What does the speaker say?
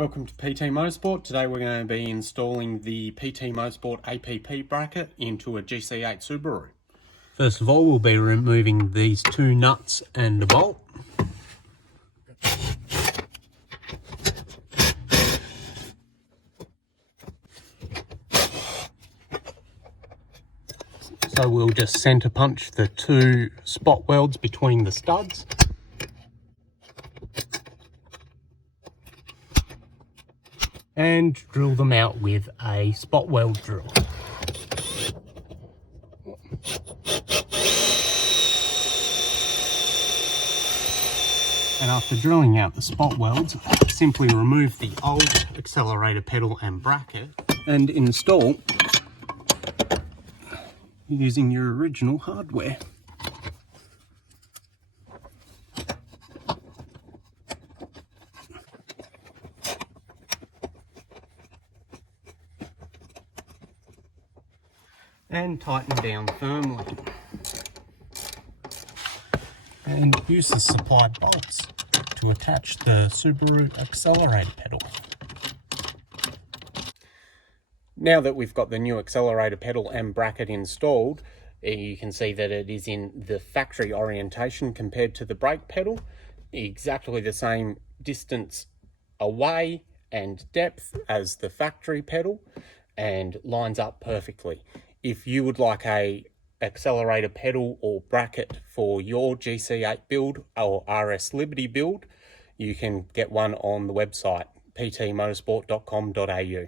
Welcome to PT Motorsport. Today we're going to be installing the PT Motorsport APP bracket into a GC8 Subaru. First of all, we'll be removing these two nuts and a bolt. So we'll just center punch the two spot welds between the studs. And drill them out with a spot weld drill. And after drilling out the spot welds, simply remove the old accelerator pedal and bracket and install using your original hardware. And tighten down firmly. And use the supplied bolts to attach the Subaru accelerator pedal. Now that we've got the new accelerator pedal and bracket installed, you can see that it is in the factory orientation compared to the brake pedal. Exactly the same distance away and depth as the factory pedal, and lines up perfectly. If you would like a accelerator pedal or bracket for your GC8 build or RS Liberty build, you can get one on the website ptmotorsport.com.au.